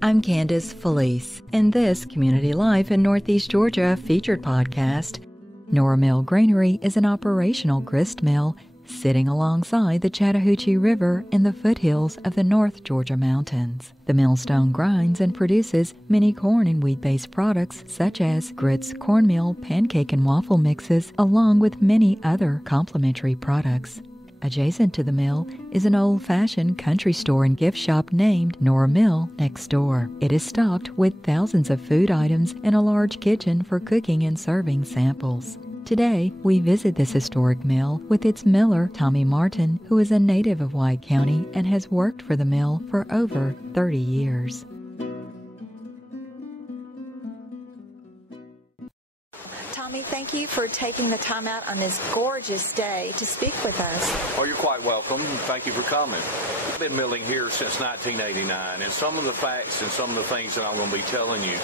I'm Candice Felice. In this Community Life in Northeast Georgia featured podcast, Nora Mill Granary is an operational grist mill sitting alongside the Chattahoochee River in the foothills of the North Georgia mountains. The millstone grinds and produces many corn and wheat-based products such as grits, cornmeal, pancake and waffle mixes, along with many other complementary products. Adjacent to the mill is an old-fashioned country store and gift shop named Nora Mill next door. It is stocked with thousands of food items and a large kitchen for cooking and serving samples. Today, we visit this historic mill with its miller, Tommy Martin, who is a native of White County and has worked for the mill for over 30 years. Tommy, thank you for taking the time out on this gorgeous day to speak with us. Well, you're quite welcome. Thank you for coming. I've been milling here since 1989, and some of the facts and some of the things that I'm going to be telling you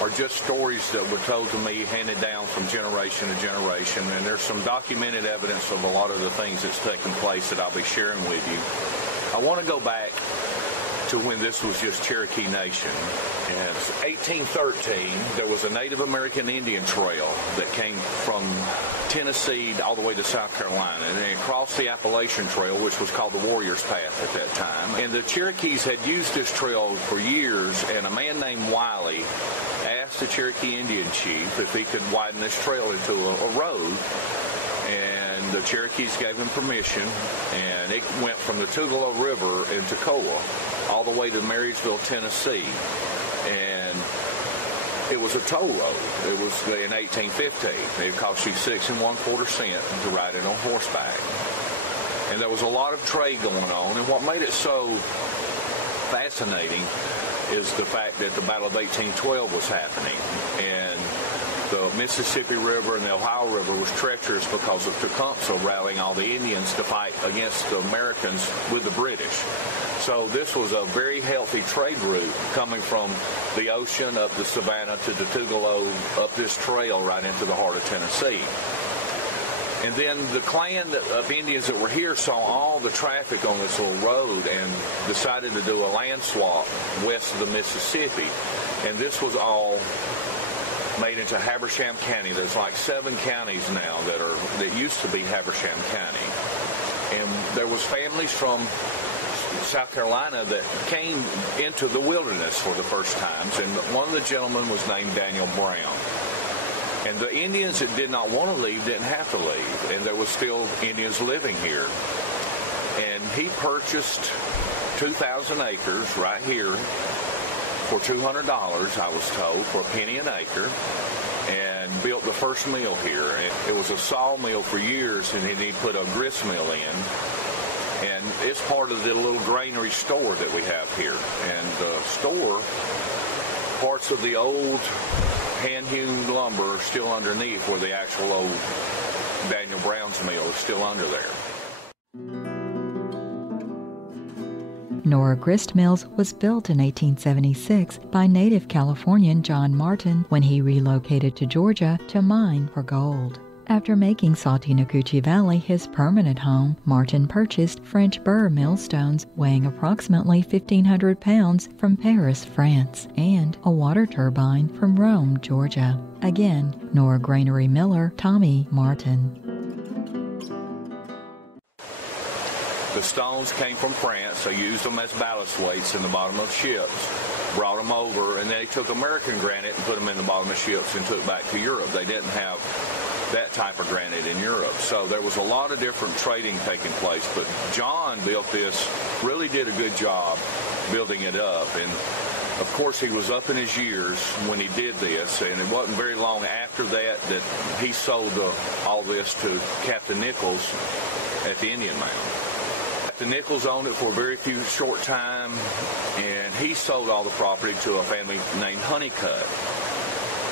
are just stories that were told to me, handed down from generation to generation, and there's some documented evidence of a lot of the things that's taken place that I'll be sharing with you. I want to go back to when this was just Cherokee Nation. And 1813, there was a Native American Indian trail that came from Tennessee all the way to South Carolina, and then across the Appalachian Trail, which was called the Warrior's Path at that time. And the Cherokees had used this trail for years, and a man named Wiley asked the Cherokee Indian chief if he could widen this trail into a road. And the Cherokees gave him permission, and it went from the Tugelo River in Toccoa all the way to Marysville, Tennessee. And it was a toll road. It was in 1815. It cost you 6 1/4 cents to ride it on horseback. And there was a lot of trade going on. And what made it so fascinating is the fact that the Battle of 1812 was happening. And the Mississippi River and the Ohio River was treacherous because of Tecumseh rallying all the Indians to fight against the Americans with the British. So this was a very healthy trade route coming from the ocean up the Savannah to the Tugelo, up this trail right into the heart of Tennessee. And then the clan of Indians that were here saw all the traffic on this little road and decided to do a land swap west of the Mississippi. And this was all made into Habersham County. There's like 7 counties now that used to be Habersham County. And there was families from South Carolina that came into the wilderness for the first times, and one of the gentlemen was named Daniel Brown. And the Indians that did not want to leave didn't have to leave, and there was still Indians living here. And he purchased 2,000 acres right here for $200, I was told, for a penny an acre, and built the first mill here. It was a sawmill for years, and then he put a grist mill in. And it's part of the little granary store that we have here. And the store, parts of the old hand-hewn lumber are still underneath where the actual old Daniel Brown's mill is still under there. Nora Grist Mills was built in 1876 by native Californian John Martin when he relocated to Georgia to mine for gold. After making Saltinacucci Valley his permanent home, Martin purchased French burr millstones weighing approximately 1,500 pounds from Paris, France, and a water turbine from Rome, Georgia. Again, Nora Granary miller Tommy Martin. The stones came from France. They used them as ballast weights in the bottom of ships, brought them over, and then they took American granite and put them in the bottom of ships and took back to Europe. They didn't have that type of granite in Europe. So there was a lot of different trading taking place. But John built this, really did a good job building it up. And of course, he was up in his years when he did this, and it wasn't very long after that that he sold all this to Captain Nichols at the Indian Mound. Captain Nichols owned it for a very short time, and he sold all the property to a family named Honeycutt.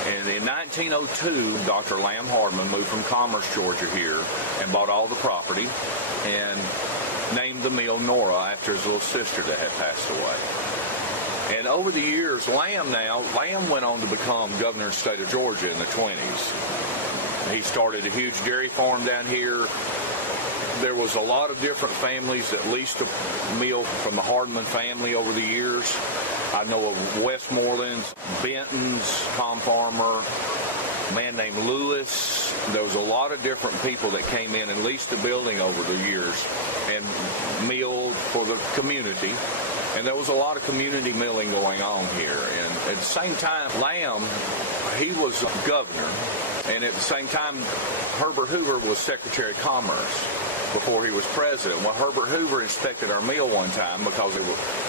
And in 1902, Dr. Lamb Hardman moved from Commerce, Georgia here and bought all the property and named the mill Nora after his little sister that had passed away. And over the years, Lamb went on to become governor of the state of Georgia in the 20s. He started a huge dairy farm down here. There was a lot of different families that leased a mill from the Hardman family over the years. I know of Westmoreland's, Benton's, Tom Farmer, a man named Lewis. There was a lot of different people that came in and leased the building over the years and milled for the community. And there was a lot of community milling going on here. And at the same time, Lamb, he was governor. And at the same time, Herbert Hoover was Secretary of Commerce before he was president. Well, Herbert Hoover inspected our mill one time because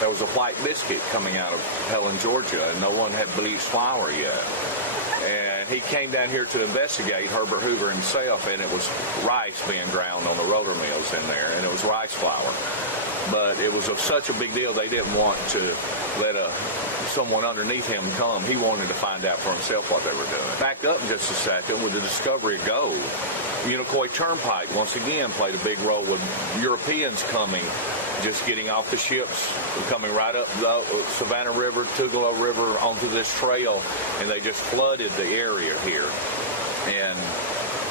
there was a white biscuit coming out of Helen, Georgia, and no one had bleached flour yet. And he came down here to investigate, Herbert Hoover himself, and it was rice being ground on the roller mills in there, and it was rice flour. But it was of such a big deal, they didn't want to let someone underneath him come. He wanted to find out for himself what they were doing. Back up just a second with the discovery of gold. Unicoi Turnpike, once again, played a big role with Europeans coming, just getting off the ships, coming right up the Savannah River, Tugelo River, onto this trail, and they just flooded the area here. And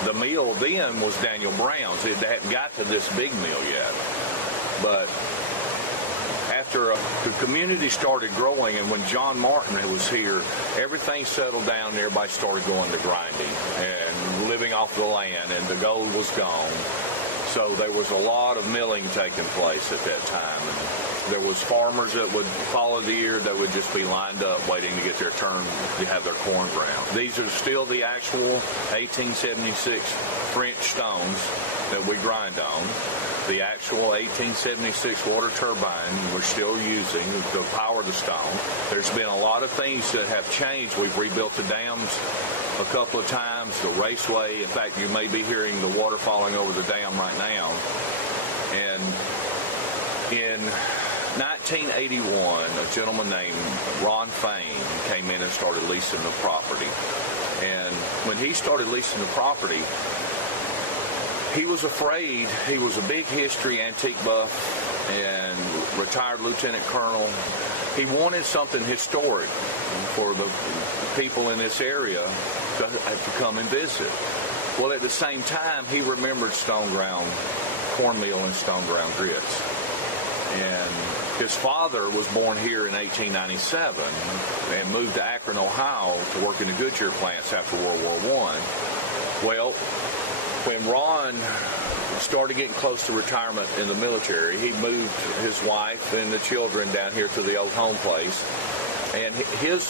the mill then was Daniel Brown's. It hadn't got to this big mill yet. But after the community started growing, and when John Martin was here, everything settled down. Everybody started going to grinding and living off the land, and the gold was gone. So there was a lot of milling taking place at that time. And there was farmers that would follow the year that would just be lined up waiting to get their turn to have their corn ground. These are still the actual 1876 French stones that we grind on. The actual 1876 water turbine we're still using to power the stone. There's been a lot of things that have changed. We've rebuilt the dams a couple of times, the raceway. In fact, you may be hearing the water falling over the dam right now. And in 1981, a gentleman named Ron Fain came in and started leasing the property. And when he started leasing the property, he was afraid. He was a big history antique buff and retired lieutenant colonel. He wanted something historic for the people in this area to come and visit. Well, at the same time, he remembered stone ground cornmeal and stone ground grits. And his father was born here in 1897 and moved to Akron, Ohio to work in the Goodyear plants after World War I. Well, when Ron started getting close to retirement in the military, he moved his wife and the children down here to the old home place. And his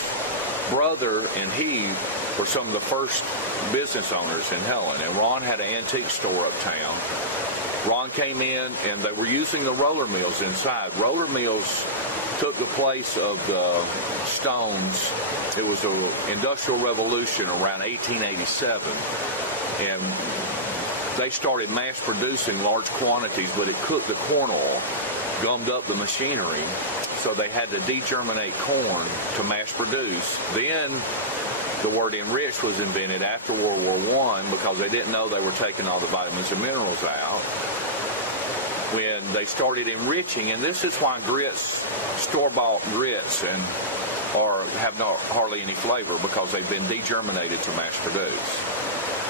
brother and he were some of the first business owners in Helen. And Ron had an antique store uptown. Ron came in, and they were using the roller mills inside. Roller mills took the place of the stones. It was an industrial revolution around 1887. And they started mass producing large quantities, but it cooked the corn oil, gummed up the machinery, so they had to degerminate corn to mass produce. Then the word enriched was invented after World War I because they didn't know they were taking all the vitamins and minerals out. When they started enriching, and this is why grits, store-bought grits, have hardly any flavor, because they've been degerminated to mass produce.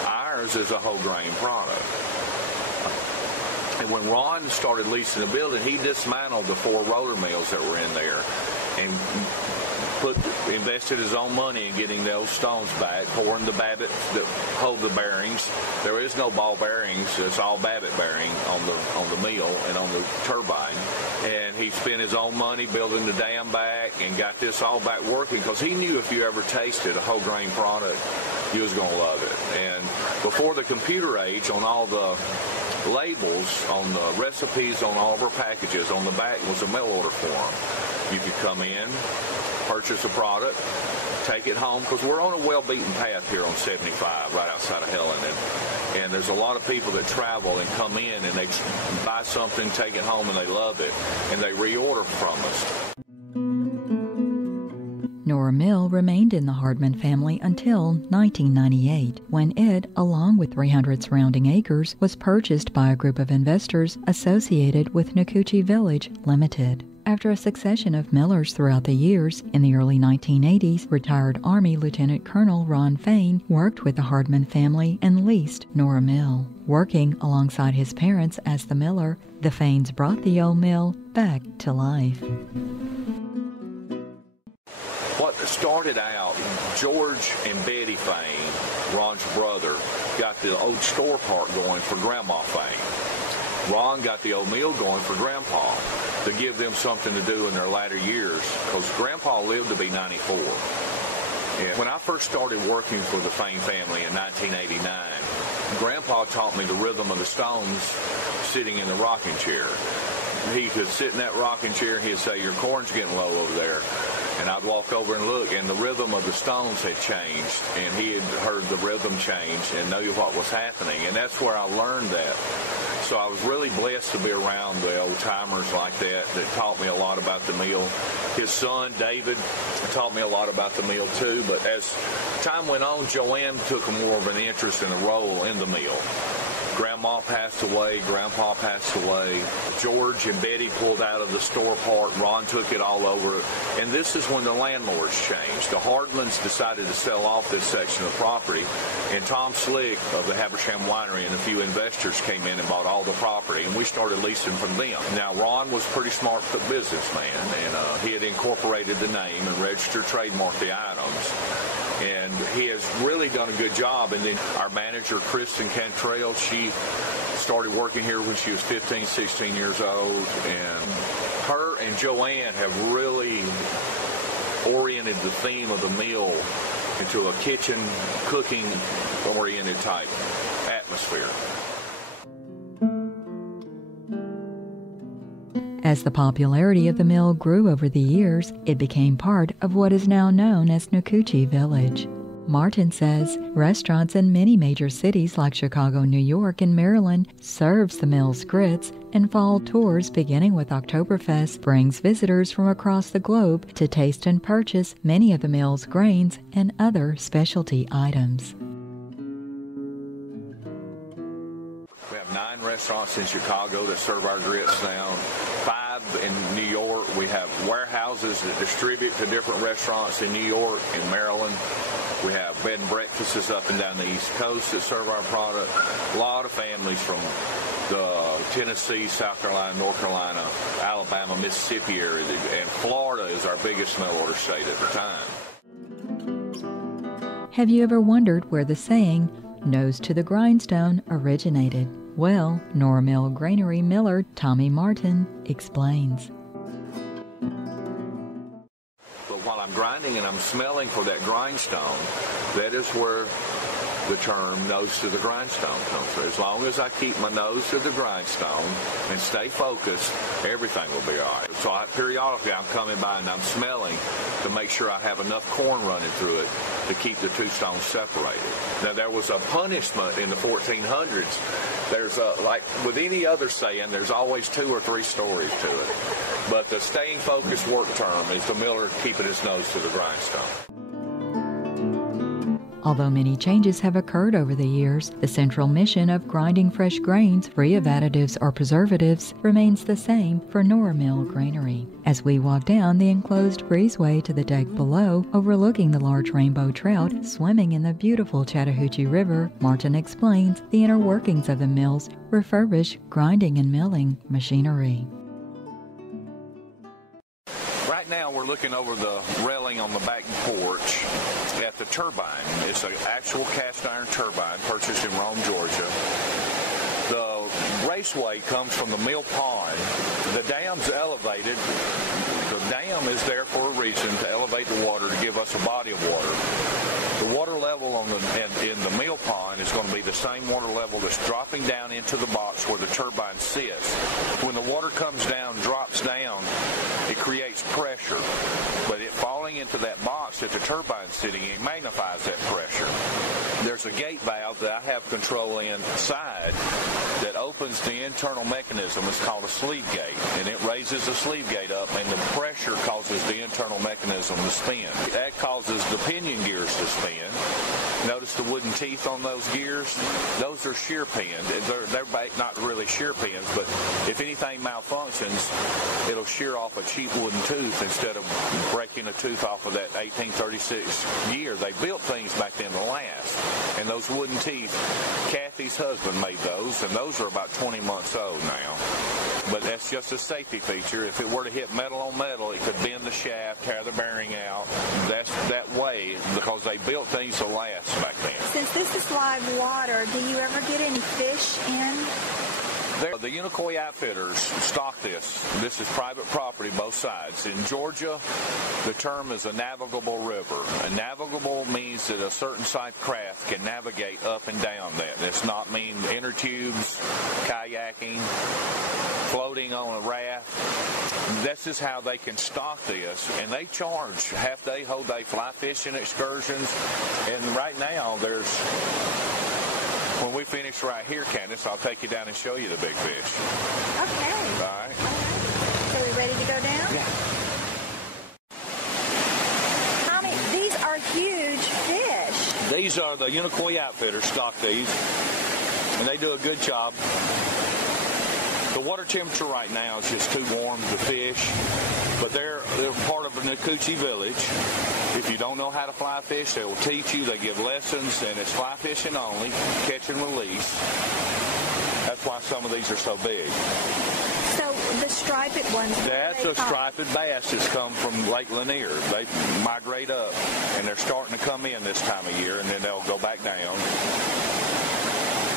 Ours is a whole grain product. And when Ron started leasing the building, he dismantled the 4 roller mills that were in there and invested his own money in getting those stones back, pouring the babbitt that hold the bearings. There is no ball bearings; it's all babbitt bearing on the mill and on the turbine. And he spent his own money building the dam back and got this all back working, because he knew if you ever tasted a whole grain product, you was going to love it. And before the computer age, on all the labels, on the recipes, on all of our packages, on the back was a mail order form. You could come in, purchase a product, take it home, because we're on a well-beaten path here on 75 right outside of Helen, and there's a lot of people that travel and come in and they buy something, take it home, and they love it, and they reorder from us. Nora Mill remained in the Hardman family until 1998, when it, along with 300 surrounding acres, was purchased by a group of investors associated with Nacoochee Village Limited. After a succession of millers throughout the years, in the early 1980s, retired Army Lieutenant Colonel Ron Fain worked with the Hardman family and leased Nora Mill. Working alongside his parents as the miller, the Fains brought the old mill back to life. What started out, George and Betty Fane, Ron's brother, got the old store part going for Grandma Fane. Ron got the old mill going for Grandpa to give them something to do in their latter years, because Grandpa lived to be 94. And when I first started working for the Fane family in 1989, Grandpa taught me the rhythm of the Stones sitting in the rocking chair. He could sit in that rocking chair and he'd say, "Your corn's getting low over there." And I'd walk over and look, and the rhythm of the Stones had changed, and he had heard the rhythm change and knew what was happening. And that's where I learned that. So I was really blessed to be around the old-timers like that taught me a lot about the mill. His son, David, taught me a lot about the mill, too. But as time went on, Joanne took more of an interest in a role in the mill. Grandma passed away, Grandpa passed away. George and Betty pulled out of the store part. Ron took it all over. And this is when the landlords changed. The Hardmans decided to sell off this section of property, and Tom Slick of the Habersham Winery and a few investors came in and bought all the property, and we started leasing from them. Now, Ron was a pretty smart businessman, and he had incorporated the name and registered trademarked the items. And he has really done a good job. And then our manager, Kristen Cantrell, she started working here when she was 15, 16 years old. And her and Joanne have really oriented the theme of the mill into a kitchen, cooking-oriented type atmosphere. As the popularity of the mill grew over the years, it became part of what is now known as Nacoochee Village. Martin says restaurants in many major cities like Chicago, New York, and Maryland serves the mill's grits, and fall tours beginning with Oktoberfest brings visitors from across the globe to taste and purchase many of the mill's grains and other specialty items. We have 9 restaurants in Chicago that serve our grits now. 5 in New York. We have warehouses that distribute to different restaurants in New York and Maryland. We have bed and breakfasts up and down the East Coast that serve our product. A lot of families from the Tennessee, South Carolina, North Carolina, Alabama, Mississippi area, and Florida is our biggest mail order state at the time. Have you ever wondered where the saying, "nose to the grindstone," originated? Well, Nora Mill Granary miller Tommy Martin explains. But while I'm grinding and I'm smelling for that grindstone, that is where the term nose to the grindstone comes from. As long as I keep my nose to the grindstone and stay focused, everything will be all right. So periodically I'm coming by and I'm smelling to make sure I have enough corn running through it to keep the two stones separated. Now, there was a punishment in the 1400s. There's like with any other saying, there's always 2 or 3 stories to it. But the staying focused work term is the miller keeping his nose to the grindstone. Although many changes have occurred over the years, the central mission of grinding fresh grains free of additives or preservatives remains the same for Nora Mill Granary. As we walk down the enclosed breezeway to the deck below, overlooking the large rainbow trout swimming in the beautiful Chattahoochee River, Martin explains the inner workings of the mill's refurbished grinding and milling machinery. Right now we're looking over the railing on the back porch at the turbine. It's an actual cast iron turbine purchased in Rome, Georgia. The raceway comes from the mill pond. The dam's elevated. The dam is there for a reason, to elevate the water, to give us a body of water. The water level in the mill pond is going to be the same water level that's dropping down into the box where the turbine sits. When the water comes down, drops down, it creates pressure. But it falling into that box that the turbine's sitting in magnifies that pressure. There's a gate valve that I have control inside that opens the internal mechanism. It's called a sleeve gate, and it raises the sleeve gate up, and the pressure causes the internal mechanism to spin. That causes the pinion gears to spin. Notice the wooden teeth on those gears? Those are shear pins. They're not really shear pins, but if anything malfunctions, it'll shear off a cheap wooden tooth instead of breaking a tooth off off of that 1836 year. They built things back then to last. And those wooden teeth, Kathy's husband made those, and those are about 20 months old now. But that's just a safety feature. If it were to hit metal on metal, it could bend the shaft, tear the bearing out. That's that way because they built things to last back then. Since this is live water, do you ever get any fish in? The Unicoi Outfitters stock this. This is private property, both sides. In Georgia, the term is a navigable river. A navigable means that a certain size craft can navigate up and down that. That's not mean inner tubes, kayaking, floating on a raft. This is how they can stock this, and they charge half-day, whole-day fly fishing excursions. And right now, when we finish right here, Candice, I'll take you down and show you the big fish. Okay. All right. So we ready to go down? Yeah. Tommy, these are huge fish. These are the Unicoi Outfitters stock these, and they do a good job. The water temperature right now is just too warm to fish, but they're part of a Nacoochee village. If you don't know how to fly fish, they will teach you. They give lessons, and it's fly fishing only, catch and release. That's why some of these are so big. So the striped ones. That's a striped bass that's come from Lake Lanier. They migrate up, and they're starting to come in this time of year, and then they'll go back down.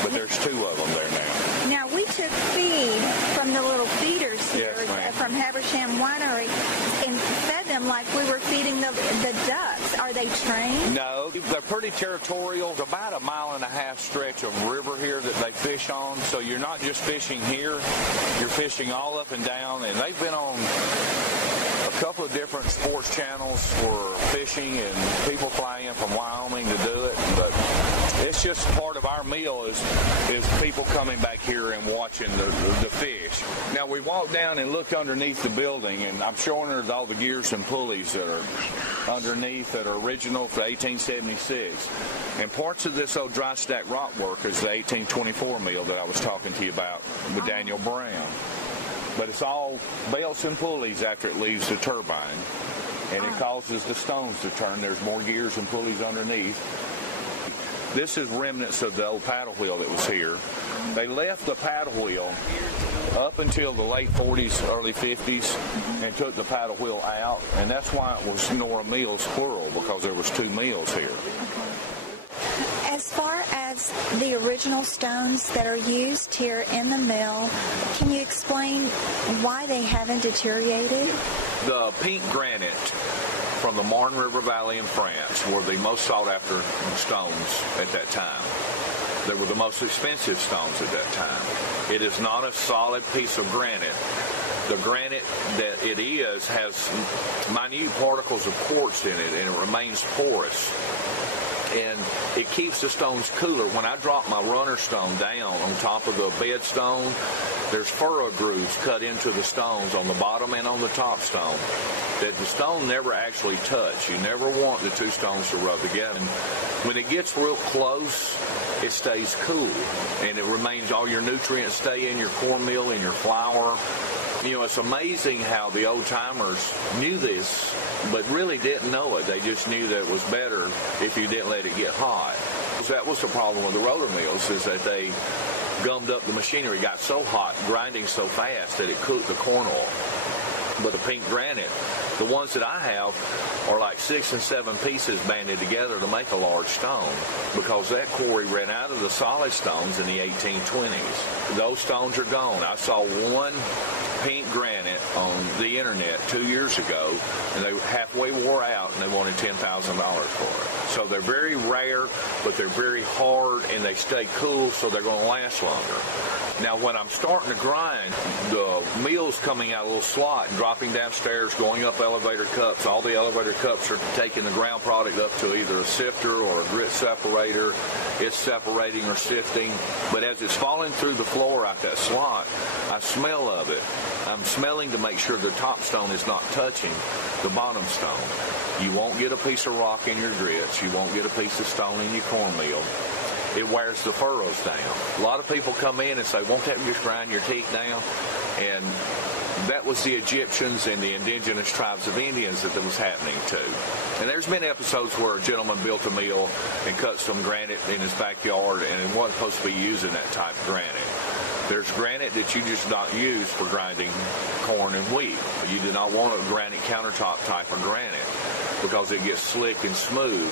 But there's two of them there now. Now, we took feed from the little feeders here from Habersham Winery and fed them like we were feeding the ducks. Are they trained? No, they're pretty territorial. It's about 1.5 mile stretch of river here that they fish on. So you're not just fishing here, you're fishing all up and down. And they've been on a couple of different sports channels for fishing, and people fly in from Wyoming to do it. But it's just part of our meal is people coming back here and watching the fish. Now, we walked down and looked underneath the building, and I'm showing her all the gears and pulleys that are underneath that are original for 1876. And parts of this old dry stack rock work is the 1824 mill that I was talking to you about with Daniel Brown. But it's all belts and pulleys after it leaves the turbine, and it causes the stones to turn. There's more gears and pulleys underneath. This is remnants of the old paddle wheel that was here. They left the paddle wheel up until the late 40s, early 50s, and took the paddle wheel out, and that's why it was Nora Mill's plural, because there was 2 mills here. As far as the original stones that are used here in the mill, can you explain why they haven't deteriorated? The pink granite from the Marne River Valley in France were the most sought-after stones at that time. They were the most expensive stones at that time. It is not a solid piece of granite. The granite that it is has minute particles of quartz in it, and it remains porous. And it keeps the stones cooler. When I drop my runner stone down on top of the bed stone, there's furrow grooves cut into the stones on the bottom and on the top stone that the stone never actually touch. You never want the 2 stones to rub together. And when it gets real close, it stays cool, and it remains, all your nutrients stay in your cornmeal, in your flour. You know, it's amazing how the old-timers knew this, but really didn't know it. They just knew that it was better if you didn't let it get hot. That was the problem with the rotor mills, is that they gummed up the machinery, got so hot, grinding so fast that it cooked the corn oil. But the pink granite, the ones that I have are like 6 and 7 pieces banded together to make a large stone, because that quarry ran out of the solid stones in the 1820s. Those stones are gone. I saw one pink granite on the internet 2 years ago, and they halfway wore out, and they wanted $10,000 for it. So they're very rare, but they're very hard, and they stay cool, so they're going to last longer. Now, when I'm starting to grind, the mill's coming out a little slot and dropping downstairs, going up elevator cups. All the elevator cups are taking the ground product up to either a sifter or a grit separator. It's separating or sifting. But as it's falling through the floor out that slot, I smell of it. I'm smelling to make sure the top stone is not touching the bottom stone. You won't get a piece of rock in your grits. You won't get a piece of stone in your cornmeal. It wears the furrows down. A lot of people come in and say, won't that just grind your teeth down? And that was the Egyptians and the indigenous tribes of Indians that was happening to. And there's been episodes where a gentleman built a mill and cut some granite in his backyard, and it wasn't supposed to be using that type of granite. There's granite that you just not use for grinding corn and wheat. You do not want a granite countertop type of granite because it gets slick and smooth.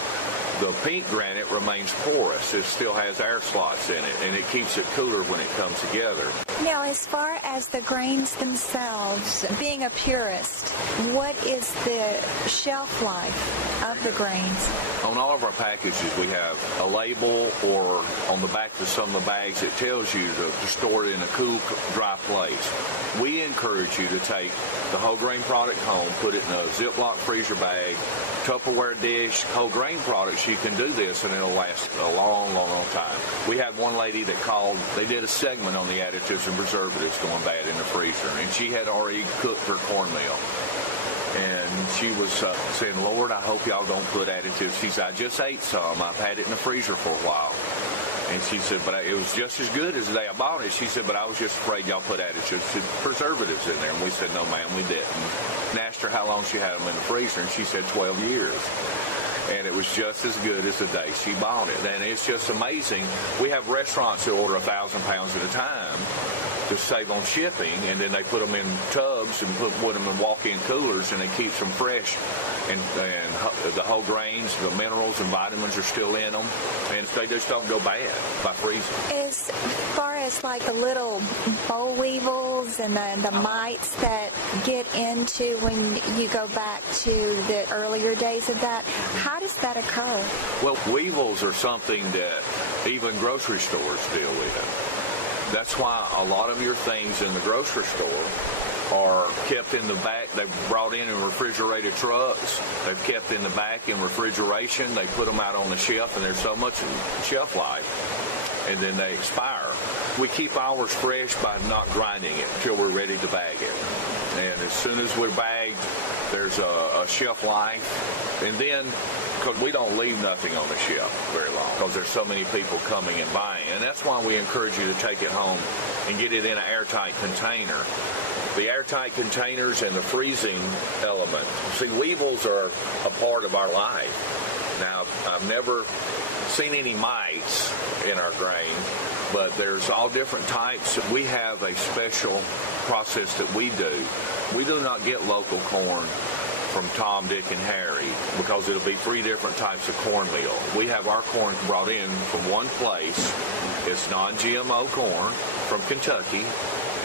The pink granite remains porous. It still has air slots in it, and it keeps it cooler when it comes together. Now, as far as the grains themselves, being a purist, what is the shelf life of the grains? On all of our packages, we have a label, or on the back of some of the bags, it tells you to store it in a cool, dry place. We encourage you to take the whole grain product home, put it in a Ziploc freezer bag, Tupperware dish. Whole grain products, you can do this and it'll last a long, long, long time. We had one lady that called, they did a segment on the additives and preservatives going bad in the freezer, and she had already cooked her cornmeal. And she was saying, Lord, I hope y'all don't put additives. She said, I just ate some. I've had it in the freezer for a while. And she said, but it was just as good as the day I bought it. She said, but I was just afraid y'all put additives and preservatives in there. And we said, no, ma'am, we didn't. And asked her how long she had them in the freezer, and she said 12 years. And it was just as good as the day she bought it. And it's just amazing. We have restaurants that order 1,000 pounds at a time to save on shipping, and then they put them in tubs and put them in walk-in coolers, and it keeps them fresh. And the whole grains, the minerals and vitamins are still in them, and they just don't go bad by freezing. As far as like the little boll weevils and the mites that get into when you go back to the earlier days of that, how does that occur? Well, weevils are something that even grocery stores deal with. That's why a lot of your things in the grocery store are kept in the back. They've brought in refrigerated trucks. They've kept in the back in refrigeration. They put them out on the shelf, and there's so much shelf life, and then they expire. We keep ours fresh by not grinding it until we're ready to bag it. And as soon as we're bagged, there's a shelf life. And then, because we don't leave nothing on the shelf very long, because there's so many people coming and buying. And that's why we encourage you to take it home and get it in an airtight container. The airtight containers and the freezing element. See, weevils are a part of our life. Now, I've never seen any mites in our grain, but there's all different types. We have a special process that we do. We do not get local corn from Tom, Dick, and Harry, because it'll be 3 different types of cornmeal. We have our corn brought in from one place. It's non-GMO corn from Kentucky,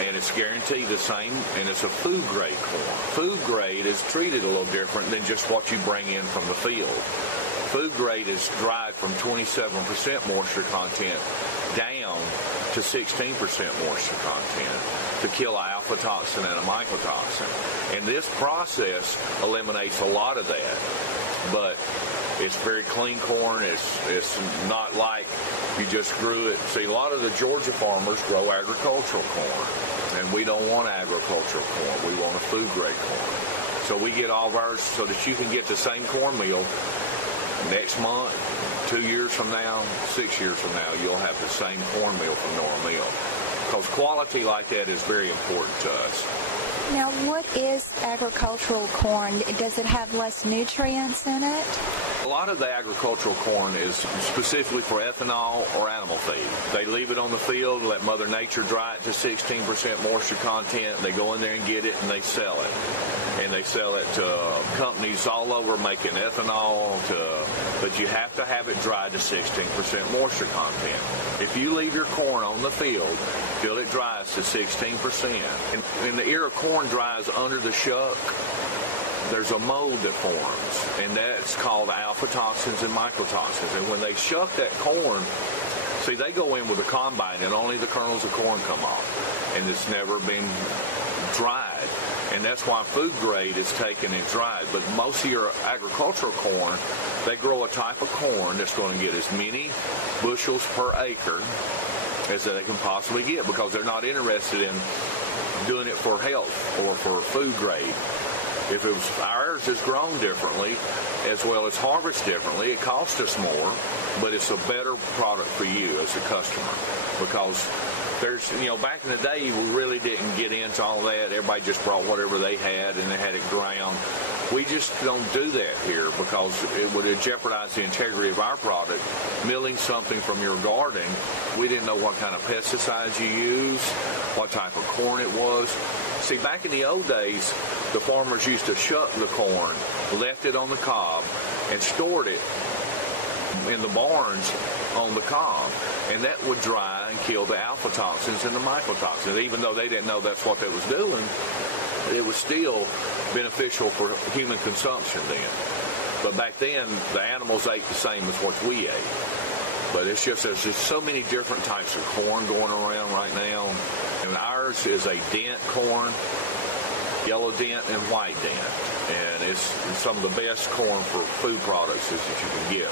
and it's guaranteed the same, and it's a food-grade corn. Food grade is treated a little different than just what you bring in from the field. Food grade is dried from 27% moisture content down to 16% moisture content to kill an alpha toxin and a mycotoxin. And this process eliminates a lot of that. But it's very clean corn. It's not like you just grew it. See, a lot of the Georgia farmers grow agricultural corn, and we don't want agricultural corn. We want a food-grade corn. So we get all of ours so that you can get the same cornmeal next month, 2 years from now, 6 years from now, you'll have the same cornmeal from Nora Mill. Because quality like that is very important to us. Now, what is agricultural corn? Does it have less nutrients in it? A lot of the agricultural corn is specifically for ethanol or animal feed. They leave it on the field, let Mother Nature dry it to 16% moisture content. They go in there and get it, and they sell it. And they sell it to companies all over making ethanol, but you have to have it dried to 16% moisture content. If you leave your corn on the field till it dries to 16%, and in the ear of corn dries under the shuck, there's a mold that forms, and that's called alpha toxins and mycotoxins. And when they shuck that corn, see, they go in with a combine, and only the kernels of corn come off, and it's never been dried. And that's why food grade is taken and dried. But most of your agricultural corn, they grow a type of corn that's going to get as many bushels per acre as they can possibly get, because they're not interested in doing it for health or for food grade. If it was ours is grown differently, as well as harvest differently, it costs us more, but it's a better product for you as a customer because there's, back in the day, we really didn't get into all that. Everybody just brought whatever they had and they had it ground. We just don't do that here because it would jeopardize the integrity of our product. Milling something from your garden, we didn't know what kind of pesticides you use, what type of corn it was. See, back in the old days, the farmers used to shuck the corn, left it on the cob, and stored it in the barns on the cob, and that would dry and kill the alpha toxins and the mycotoxins. Even though they didn't know that's what they was doing, it was still beneficial for human consumption then. But back then, the animals ate the same as what we ate. But it's just, there's just so many different types of corn going around right now. And ours is a dent corn, yellow dent and white dent. And it's some of the best corn for food products that you can get.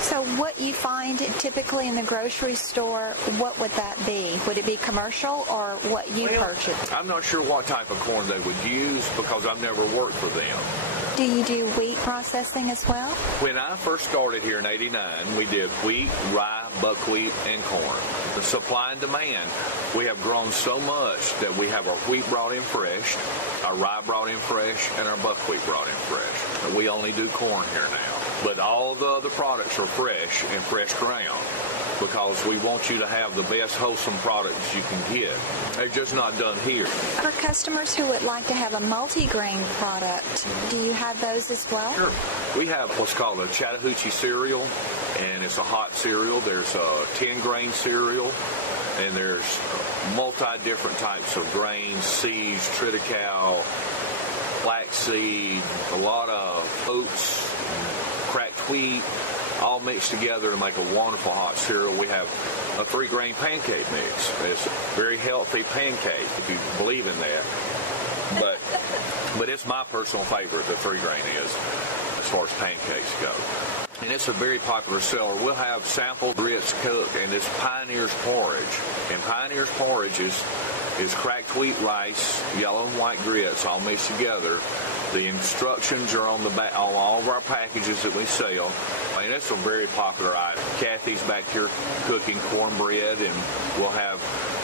So what you find typically in the grocery store, what would that be? Would it be commercial or what you purchase? I'm not sure what type of corn they would use because I've never worked for them. Do you do wheat processing as well? When I first started here in '89, we did wheat, rye, buckwheat, and corn. The supply and demand, we have grown so much that we have our wheat brought in fresh, our rye brought in fresh, and our buckwheat brought in fresh. And we only do corn here now. But all the other products are fresh and fresh ground because we want you to have the best wholesome products you can get. They're just not done here. For customers who would like to have a multi-grain product, do you have those as well? Sure. We have what's called a Chattahoochee cereal, and it's a hot cereal. There's a 10-grain cereal, and there's multi-different types of grains, seeds, triticale, flaxseed, a lot of oats, cracked wheat, all mixed together to make a wonderful hot cereal. We have a 3-grain pancake mix. It's a very healthy pancake, if you believe in that. But it's my personal favorite, the 3-grain is, as far as pancakes go. And it's a very popular seller. We'll have sample grits cooked, and it's Pioneer's porridge. And Pioneer's porridge is cracked wheat rice, yellow and white grits all mixed together. The instructions are on the back on all of our packages that we sell. And it's a very popular item. Kathy's back here cooking cornbread, and we'll have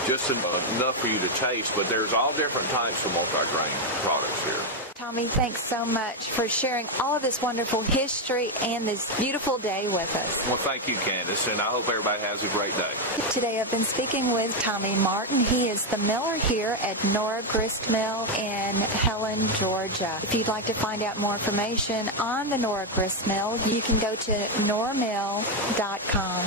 just enough for you to taste. But there's all different types of multi-grain products here. Tommy, thanks so much for sharing all of this wonderful history and this beautiful day with us. Well, thank you, Candice, and I hope everybody has a great day. Today I've been speaking with Tommy Martin. He is the miller here at Nora Grist Mill in Helen, Georgia. If you'd like to find out more information on the Nora Grist Mill, you can go to noramill.com.